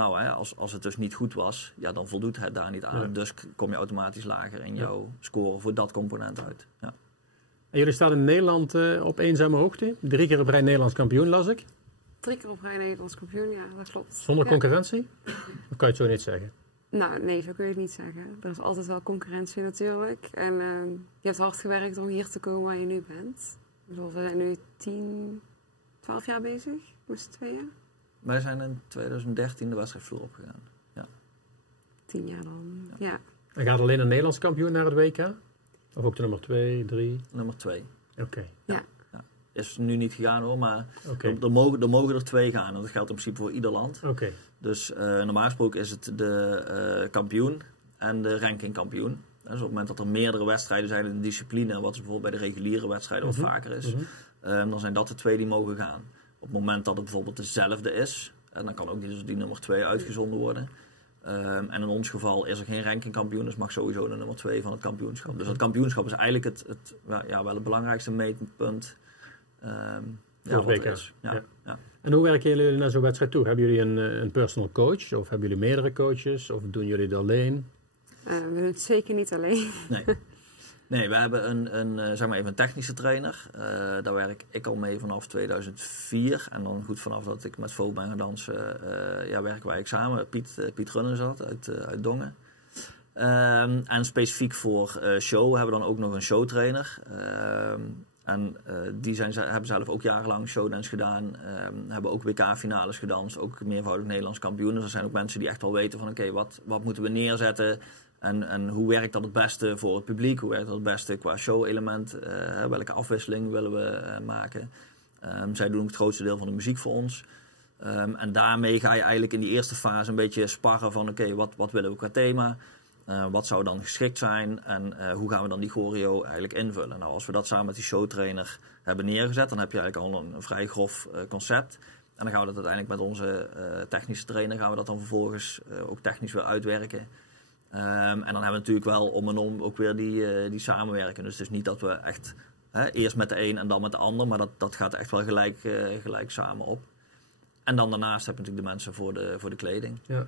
als het dus niet goed was, dan voldoet het daar niet aan. Ja. Dus kom je automatisch lager in jouw score voor dat component uit. Ja. En jullie staan in Nederland op eenzame hoogte. 3 keer op rij Nederlands kampioen, las ik. 3 keer op rij Nederlands kampioen, ja, dat klopt. Zonder concurrentie? Of kan je het zo niet zeggen? Nou, nee, zo kun je het niet zeggen. Er is altijd wel concurrentie natuurlijk. En je hebt hard gewerkt om hier te komen waar je nu bent. Dus we zijn nu 12 jaar bezig, met z'n tweeën. Wij zijn in 2013 de wedstrijdvloer opgegaan. Ja. 10 jaar dan, ja. En gaat alleen een Nederlands kampioen naar het WK? Of ook de nummer 2, 3? Nummer 2. Oké. Ja. Is nu niet gegaan hoor, maar er mogen er 2 gaan. En dat geldt in principe voor ieder land. Okay. Dus normaal gesproken is het de kampioen en de rankingkampioen. Dus op het moment dat er meerdere wedstrijden zijn in een discipline, wat bijvoorbeeld bij de reguliere wedstrijden wat vaker is, dan zijn dat de 2 die mogen gaan. Op het moment dat het bijvoorbeeld dezelfde is, en dan kan ook die nummer 2 uitgezonden worden. En in ons geval is er geen rankingkampioen, dus mag sowieso de nummer 2 van het kampioenschap. Dus het kampioenschap is eigenlijk wel het belangrijkste meetpunt. Voor het WK. Ja. En hoe werken jullie naar zo'n wedstrijd toe? Hebben jullie een personal coach of hebben jullie meerdere coaches of doen jullie het alleen? We doen het zeker niet alleen. Nee, we hebben een technische trainer. Daar werk ik al mee vanaf 2004. En dan goed vanaf dat ik met Vogue ben gaan dansen, werken wij samen. Piet Runnen zat uit Dongen. En specifiek voor show hebben we dan ook nog een showtrainer. Die hebben zelf ook jarenlang showdance gedaan. Hebben ook WK-finales gedanst. Ook meervoudig Nederlands kampioen. Dus er zijn ook mensen die echt wel weten van wat moeten we neerzetten. En hoe werkt dat het beste voor het publiek? Hoe werkt dat het beste qua show-element? Welke afwisseling willen we maken? Zij doen ook het grootste deel van de muziek voor ons. En daarmee ga je eigenlijk in die eerste fase een beetje sparren van wat willen we qua thema? Wat zou dan geschikt zijn? En hoe gaan we dan die choreo eigenlijk invullen? Nou, als we dat samen met die showtrainer hebben neergezet, dan heb je eigenlijk al een vrij grof concept. En dan gaan we dat uiteindelijk met onze technische trainer gaan we dat dan vervolgens ook technisch weer uitwerken. En dan hebben we natuurlijk wel om en om ook weer die samenwerken. Dus het is niet dat we echt eerst met de een en dan met de ander, maar dat gaat echt wel gelijk samen op. En dan daarnaast heb je natuurlijk de mensen voor de kleding. Ja.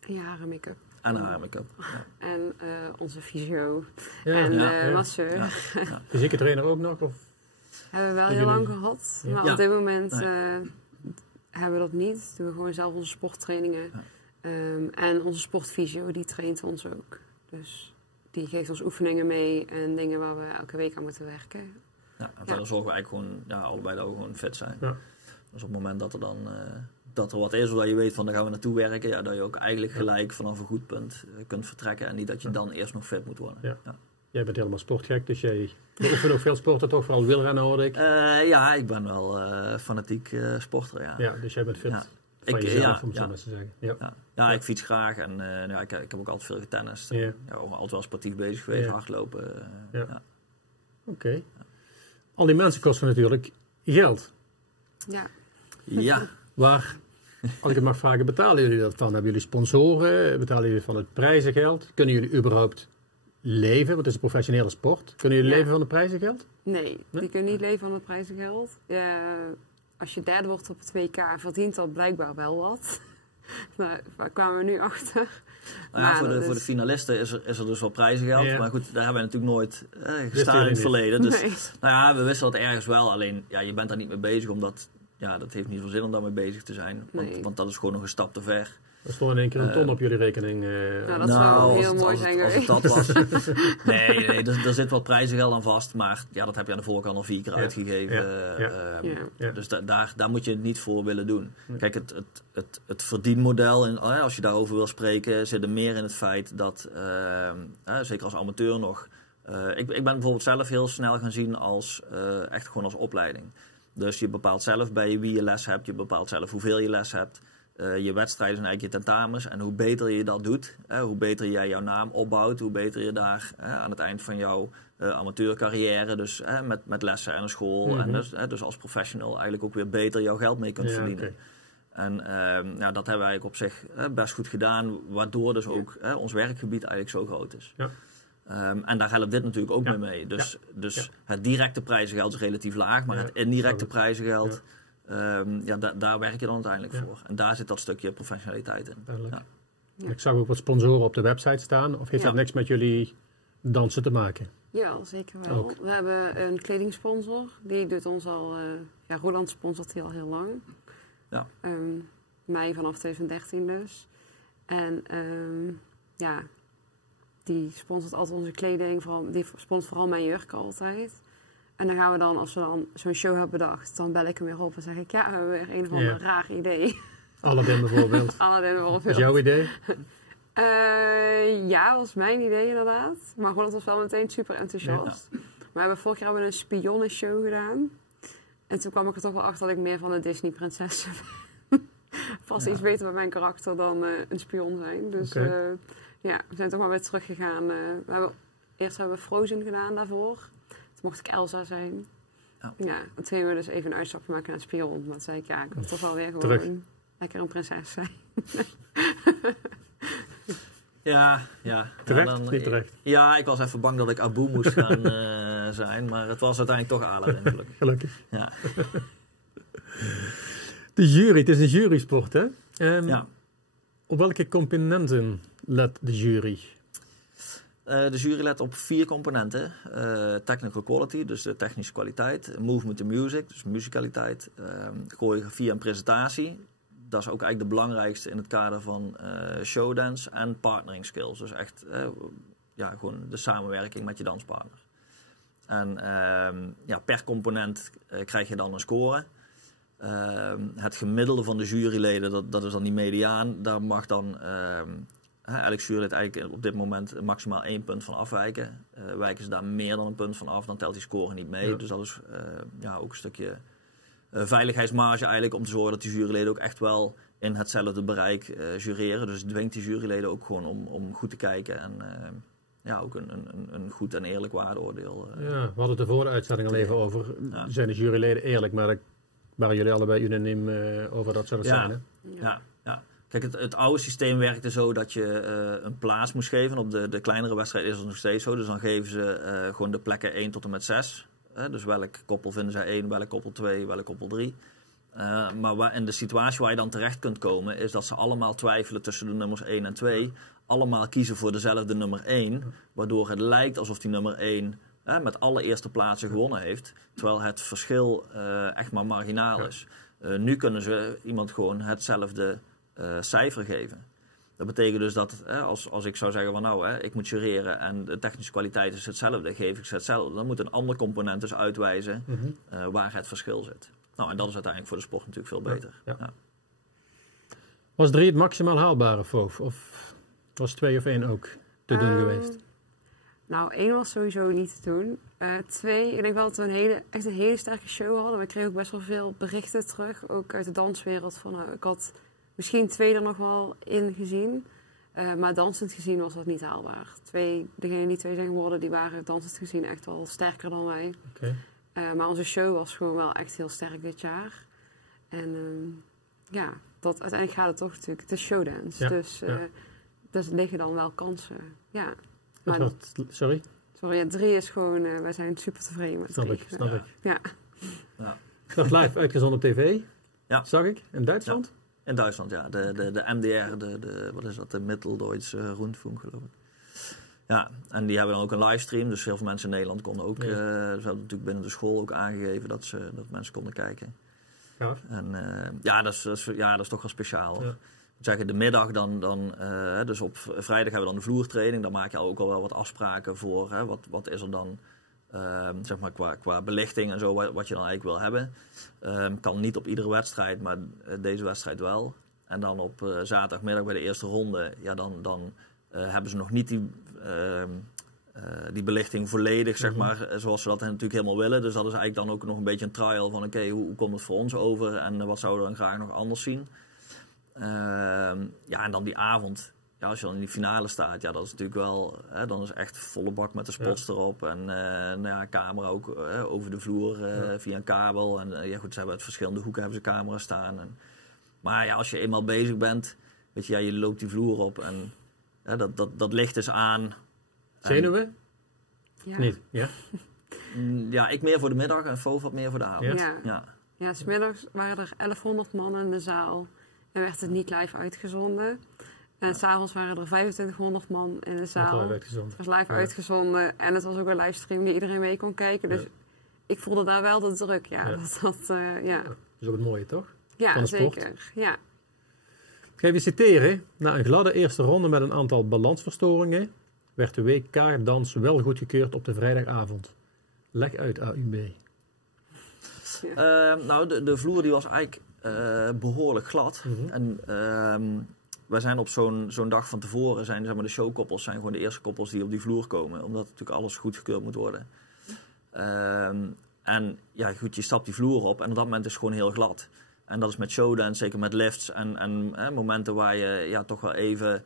En je haar en make-up. En haar en make-up. Ja. En onze fysio. Ja. En masseur. Ja. Fysieke trainer ook nog? Of? Hebben we wel heel lang gehad. Maar op dit moment hebben we dat niet. Doen we gewoon zelf onze sporttrainingen. Ja. En onze sportfysio, die traint ons ook. Dus die geeft ons oefeningen mee en dingen waar we elke week aan moeten werken. Ja, en verder zorgen we eigenlijk gewoon, allebei dat we gewoon fit zijn. Ja. Dus op het moment dat er dan dat er wat is, zodat je weet van daar gaan we naartoe werken, dat je ook eigenlijk gelijk vanaf een goed punt kunt vertrekken. En niet dat je dan eerst nog fit moet worden. Ja. Ja. Jij bent helemaal sportgek, dus jij oefent ook veel sporten, toch? Vooral wielrennen hoorde ik. Ja, ik ben wel fanatiek sporter, ja. Ja, dus jij bent fit. Ja. Van jezelf, om het zo maar te zeggen. Ja, ik fiets graag en ik heb ook altijd veel getennist. Ja. Altijd wel sportief bezig geweest, hardlopen. Oké. Al die mensen kosten natuurlijk geld. Ja. Waar, als ik het mag vragen, betalen jullie dat van? Hebben jullie sponsoren? Betalen jullie van het prijzengeld? Kunnen jullie überhaupt leven? Want het is een professionele sport. Kunnen jullie leven van het prijzengeld? Nee, die kunnen niet leven van het prijzengeld. Als je derde wordt op het WK, verdient dat blijkbaar wel wat. Daar kwamen we nu achter. Voor de finalisten is er dus wel prijzengeld. Yeah. Maar goed, daar hebben we natuurlijk nooit gestaan in het verleden. Dus we wisten dat ergens wel. Alleen, je bent daar niet mee bezig, omdat dat heeft niet veel zin om daarmee bezig te zijn. Want dat is gewoon nog een stap te ver. Er stond in één keer een ton op jullie rekening. Dat zou heel mooi zijn geweest. Als het dat was. Nee, er zit wat prijzengeld aan vast. Maar dat heb je aan de voorkant al 4 keer uitgegeven. Dus daar moet je het niet voor willen doen. Kijk, het verdienmodel, en als je daarover wil spreken, zit er meer in het feit dat, zeker als amateur nog, ik ben bijvoorbeeld zelf heel snel gaan zien als echt gewoon als opleiding. Dus je bepaalt zelf bij wie je les hebt, je bepaalt zelf hoeveel je les hebt. je wedstrijden zijn eigenlijk je tentamens. En hoe beter je dat doet, hoe beter jij jouw naam opbouwt, hoe beter je daar aan het eind van jouw amateurcarrière, dus met lessen en een school, en dus als professional eigenlijk ook weer beter jouw geld mee kunt verdienen. Okay. En dat hebben wij eigenlijk op zich best goed gedaan, waardoor dus ook ons werkgebied eigenlijk zo groot is. Ja. En daar helpt dit natuurlijk ook mee. Dus het directe prijzengeld is relatief laag, maar het indirecte prijzengeld, daar werk je dan uiteindelijk voor. En daar zit dat stukje professionaliteit in. Ja. Ik zag ook wat sponsoren op de website staan. Of heeft dat niks met jullie dansen te maken? Ja, zeker wel. Ook. We hebben een kledingsponsor. Die doet ons al... Roeland sponsort die al heel lang. Ja. Mei vanaf 2013 dus. En die sponsort altijd onze kleding. Die sponsort vooral mijn jurken altijd. En dan gaan we dan, als we dan zo'n show hebben bedacht, dan bel ik hem weer op en zeg ik, we hebben weer een of ander raar idee. Aladdin bijvoorbeeld. Aladdin bijvoorbeeld. Is jouw idee? Was mijn idee inderdaad. Maar Roland was wel meteen super enthousiast. Ja. We hebben vorig jaar een spionnenshow gedaan. En toen kwam ik er toch wel achter dat ik meer van de Disney-prinsessen ben. Past iets beter bij mijn karakter dan een spion zijn. Dus we zijn toch maar weer teruggegaan. Eerst hebben we Frozen gedaan daarvoor. Toen mocht ik Elsa zijn. Ja, toen gingen we dus even een uitstapje maken naar het spion. Maar toen zei ik, ik wil toch wel weer gewoon lekker een prinses zijn. Ja. Terecht? Niet terecht. Ja, ik was even bang dat ik Abu moest gaan zijn. Maar het was uiteindelijk toch Aladdin. Gelukkig. Ja. De jury, het is een jurysport, hè? Op welke componenten let de jury? De jury let op 4 componenten. Technical quality, dus de technische kwaliteit. Movement to music, dus muzikaliteit. Choreografie en presentatie. Dat is ook eigenlijk de belangrijkste in het kader van showdance. En partnering skills, dus echt gewoon de samenwerking met je danspartner. En per component krijg je dan een score. Het gemiddelde van de juryleden, dat is dan die mediaan. Daar mag dan elk jurylid eigenlijk op dit moment maximaal 1 punt van afwijken. Wijken ze daar meer dan een punt van af, dan telt die score niet mee. Ja. Dus dat is ook een stukje veiligheidsmarge eigenlijk, om te zorgen dat die juryleden ook echt wel in hetzelfde bereik jureren. Dus het dwingt die juryleden ook gewoon om goed te kijken en ook een goed en eerlijk waardeoordeel. We hadden het er voor de uitzending al even over. Zijn de juryleden eerlijk, maar daar waren jullie allebei unaniem over dat zou het zijn, hè? Ja. Kijk, het oude systeem werkte zo dat je een plaats moest geven. Op de kleinere wedstrijd is het nog steeds zo. Dus dan geven ze gewoon de plekken 1 tot en met 6. Dus welk koppel vinden zij 1, welk koppel 2, welk koppel 3. Maar in de situatie waar je dan terecht kunt komen, is dat ze allemaal twijfelen tussen de nummers 1 en 2. Allemaal kiezen voor dezelfde nummer 1. Waardoor het lijkt alsof die nummer 1 met alle eerste plaatsen gewonnen heeft. Terwijl het verschil echt maar marginaal is. Nu kunnen ze iemand gewoon hetzelfde cijfer geven. Dat betekent dus dat als ik zou zeggen van ik moet jureren en de technische kwaliteit is hetzelfde, geef ik ze hetzelfde. Dan moet een ander component dus uitwijzen waar het verschil zit. Nou, en dat is uiteindelijk voor de sport natuurlijk veel beter. Ja. Was 3 het maximaal haalbare, Foof? Of was 2 of 1 ook te doen geweest? 1 was sowieso niet te doen. 2, ik denk wel dat we echt een hele sterke show hadden. We kregen ook best wel veel berichten terug, ook uit de danswereld. Ik had misschien 2 er nog wel in gezien. Maar dansend gezien was dat niet haalbaar. Degenen die 2 zijn geworden, die waren dansend gezien echt wel sterker dan wij. Okay. Maar onze show was gewoon wel echt heel sterk dit jaar. En uiteindelijk gaat het toch natuurlijk, het is showdance. Ja, dus er liggen dan wel kansen. Ja. Maar sorry? Sorry, 3 is gewoon, wij zijn super tevreden met 3. Snap ik. Ja. Ik dacht live uitgezonden op tv, zag ik, in Duitsland. Ja. In Duitsland, ja. De MDR, wat is dat? De Mitteldeutsche Rundfunk, geloof ik. Ja, en die hebben dan ook een livestream. Dus heel veel mensen in Nederland konden ook... ze hadden natuurlijk binnen de school ook aangegeven dat mensen konden kijken. Ja. En dat is toch wel speciaal. Ja. Zeggen, de middag dus op vrijdag hebben we dan de vloertraining. Dan maak je ook al wel wat afspraken voor. Wat is er dan... zeg maar qua belichting en zo, wat je dan eigenlijk wil hebben. Kan niet op iedere wedstrijd, maar deze wedstrijd wel. En dan op zaterdagmiddag bij de eerste ronde, dan hebben ze nog niet die belichting volledig, zeg maar, zoals ze dat natuurlijk helemaal willen. Dus dat is eigenlijk dan ook nog een beetje een trial van, oké, hoe komt het voor ons over en wat zouden we dan graag nog anders zien. En dan die avond. Ja, als je dan in die finale staat, ja, dat is natuurlijk wel... dan is echt volle bak met de spots erop. En camera ook over de vloer via een kabel. En goed, ze hebben uit verschillende hoeken hebben ze camera's staan. Maar ja, als je eenmaal bezig bent, weet je, je loopt die vloer op en dat licht is aan. Zenuwen? Ja. Niet, ja? Ja, ik meer voor de middag en Foof wat meer voor de avond. Ja, 's middags waren er 1100 man in de zaal en werd het niet live uitgezonden. En 's avonds waren er 2500 man in de zaal. Het was live uitgezonden en het was ook een livestream die iedereen mee kon kijken. Dus ik voelde daar wel de druk. Dat is ook het mooie, toch? Ja, zeker. Ja. Ik ga even citeren. Na een gladde eerste ronde met een aantal balansverstoringen werd de WK-dans wel goedgekeurd op de vrijdagavond. Leg uit, AUB. De vloer die was eigenlijk behoorlijk glad. En wij zijn op zo'n dag van tevoren, zeg maar, de showkoppels zijn gewoon de eerste koppels die op die vloer komen. Omdat natuurlijk alles goedgekeurd moet worden. En ja, goed, je stapt die vloer op en op dat moment is het gewoon heel glad. En dat is met showdance, zeker met lifts en momenten waar je toch wel even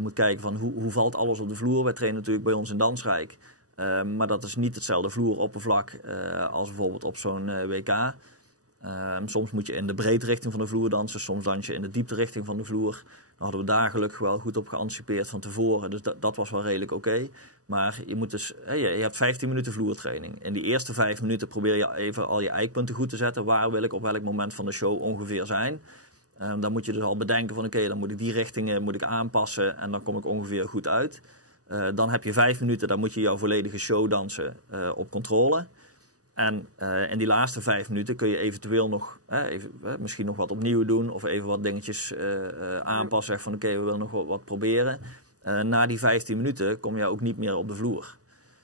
moet kijken van hoe valt alles op de vloer. Wij trainen natuurlijk bij ons in Dansrijk. Maar dat is niet hetzelfde vloeroppervlak als bijvoorbeeld op zo'n WK. Soms moet je in de breedte richting van de vloer dansen, soms dans je in de diepte richting van de vloer. Daar hadden we daar gelukkig wel goed op geanticipeerd van tevoren, dus dat was wel redelijk oké. Maar je moet dus, je hebt 15 minuten vloertraining. In die eerste 5 minuten probeer je even al je eikpunten goed te zetten. Waar wil ik op welk moment van de show ongeveer zijn? Dan moet je dus al bedenken van dan moet ik die richtingen aanpassen en dan kom ik ongeveer goed uit. Dan heb je 5 minuten, dan moet je jouw volledige show dansen op controle. En in die laatste 5 minuten kun je eventueel nog misschien nog wat opnieuw doen of even wat dingetjes aanpassen. Zeg van we willen nog wat proberen. Na die 15 minuten kom je ook niet meer op de vloer.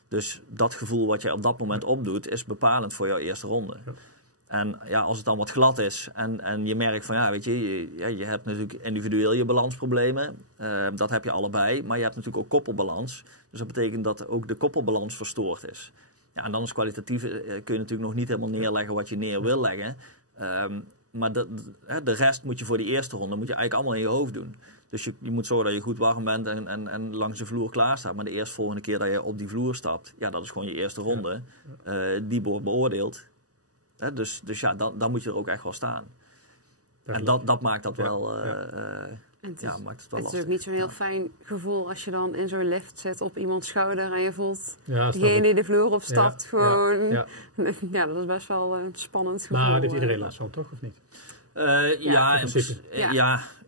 Dus dat gevoel wat je op dat moment opdoet is bepalend voor jouw eerste ronde. Ja. En ja, als het dan wat glad is en je merkt van je hebt natuurlijk individueel je balansproblemen. Dat heb je allebei, maar je hebt natuurlijk ook koppelbalans. Dus dat betekent dat ook de koppelbalans verstoord is. Ja, en dan is kwalitatief kun je natuurlijk nog niet helemaal neerleggen wat je neer wil leggen. Maar de rest moet je voor die eerste ronde moet je eigenlijk allemaal in je hoofd doen. Dus je moet zorgen dat je goed warm bent en langs de vloer klaar staat. Maar de eerstvolgende keer dat je op die vloer stapt, dat is gewoon je eerste ronde. Die wordt beoordeeld. Dus dan moet je er ook echt wel staan. En dat maakt dat wel... maakt het wel het is ook niet zo'n heel fijn gevoel als je dan in zo'n lift zit op iemands schouder en je voelt degene die de vloer opstapt gewoon. Ja, dat is best wel een spannend gevoel. Maar heeft iedereen last van, toch? Of niet?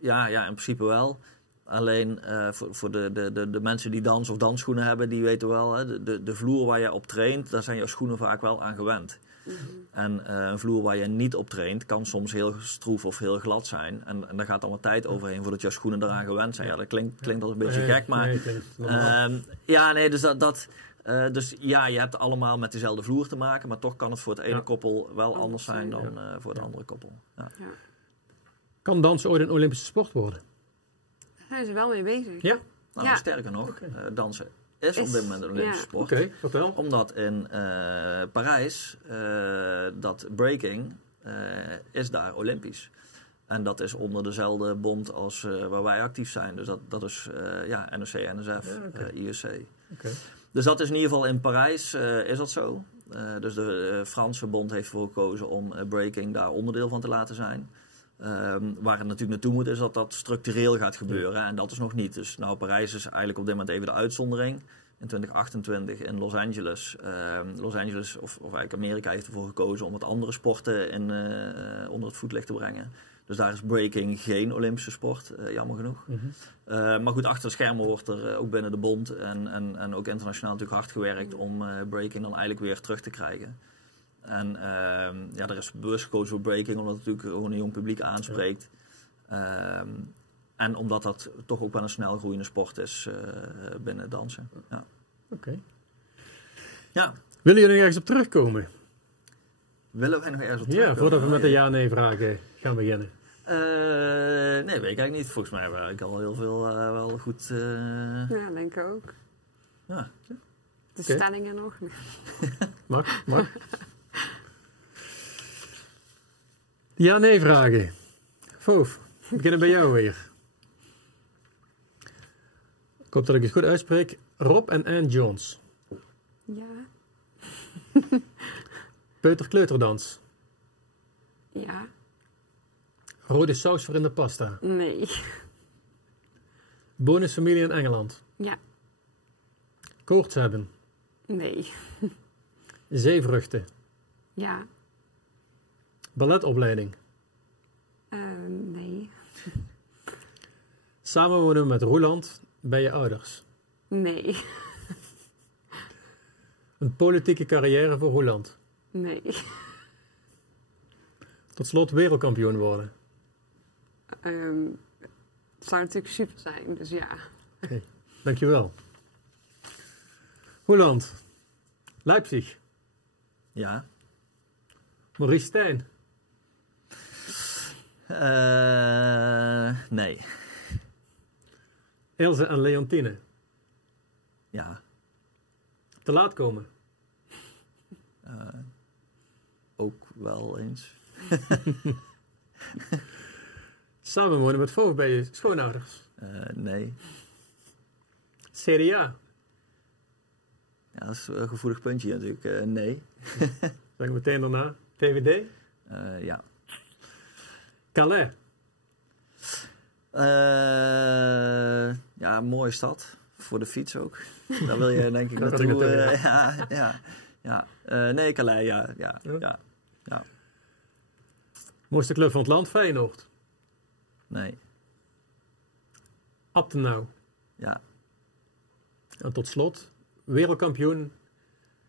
In principe wel. Alleen voor de mensen die dans of dansschoenen hebben, die weten wel, de vloer waar je op traint, daar zijn jouw schoenen vaak wel aan gewend. En een vloer waar je niet op traint kan soms heel stroef of heel glad zijn. En daar gaat allemaal tijd overheen voordat jouw schoenen eraan gewend zijn. Ja, dat klinkt al een beetje gek, maar... Dus je hebt allemaal met dezelfde vloer te maken, maar toch kan het voor het ene koppel wel anders zijn dan voor het andere koppel. Ja. Ja. Kan dansen ooit een Olympische sport worden? Daar zijn ze wel mee bezig. Ja? Nou, sterker nog, dansen is op dit moment een Olympische sport. Oké, vertel. Omdat in Parijs dat breaking is daar Olympisch. En dat is onder dezelfde bond als waar wij actief zijn. Dus dat is NOC, NSF, IOC. Okay. Dus dat is in ieder geval in Parijs is dat zo. Dus de Franse bond heeft ervoor gekozen om breaking daar onderdeel van te laten zijn. Waar het natuurlijk naartoe moet is dat dat structureel gaat gebeuren. En dat is nog niet. Dus Parijs is eigenlijk op dit moment even de uitzondering. In 2028 in Los Angeles. Los Angeles, of eigenlijk Amerika, heeft ervoor gekozen om wat andere sporten onder het voetlicht te brengen. Dus daar is breaking geen Olympische sport, jammer genoeg. Maar goed, achter de schermen wordt er ook binnen de bond en ook internationaal natuurlijk hard gewerkt om breaking dan eigenlijk weer terug te krijgen. En er is bewust gekozen voor breaking, omdat het natuurlijk gewoon een jong publiek aanspreekt. En omdat dat toch ook wel een snel groeiende sport is binnen dansen. Ja. Oké. Ja. Willen jullie ergens op terugkomen? Willen wij nog ergens op terugkomen? Ja, voordat we met de ja-nee-vragen gaan beginnen. Nee, weet ik eigenlijk niet. Volgens mij hebben we al heel veel wel goed... Ja, denk ik ook. Ja. De stellingen nog. Mag. Ja-nee-vragen. Foof. We beginnen bij jou weer. Ik hoop dat ik het goed uitspreek. Rob en Ann Jones. Ja. Peuter-kleuterdans. Ja. Rode saus voor in de pasta. Nee. Bonusfamilie in Engeland. Ja. Koorts hebben. Nee. Zeevruchten. Ja. Balletopleiding. Nee. Samenwonen met Roeland bij je ouders. Nee. Een politieke carrière voor Roeland. Nee. Tot slot wereldkampioen worden. Het zou natuurlijk super zijn, dus ja. Okay. Dankjewel. Roeland. Leipzig. Ja. Maurice Stijn. Nee. Ilse en Leontine. Ja. Te laat komen. Ook wel eens. Samenwonen met voogd bij je schoonouders. Nee. CDA. Ja, dat is een gevoelig puntje natuurlijk. Nee. Zeg ik meteen daarna. VVD. Ja. Calais. Ja, een mooie stad. Voor de fiets ook. Daar wil je denk ik Dat naartoe. wil ik naartoe, Ja. Nee, Calais, ja. Mooiste club van het land, Feyenoord. Nee. Abtenau. Ja. En tot slot, wereldkampioen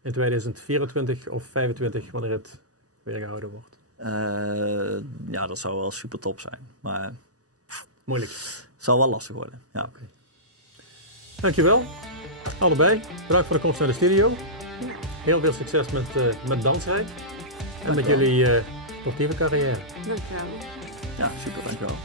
in 2024 of 2025, wanneer het weer gehouden wordt. Ja, dat zou wel super top zijn. Maar Moeilijk. het zal wel lastig worden. Ja. Okay. Dankjewel, allebei. Bedankt voor de komst naar de studio. Heel veel succes met Dansrijk. En met jullie sportieve carrière. Dankjewel. Ja, super, dankjewel.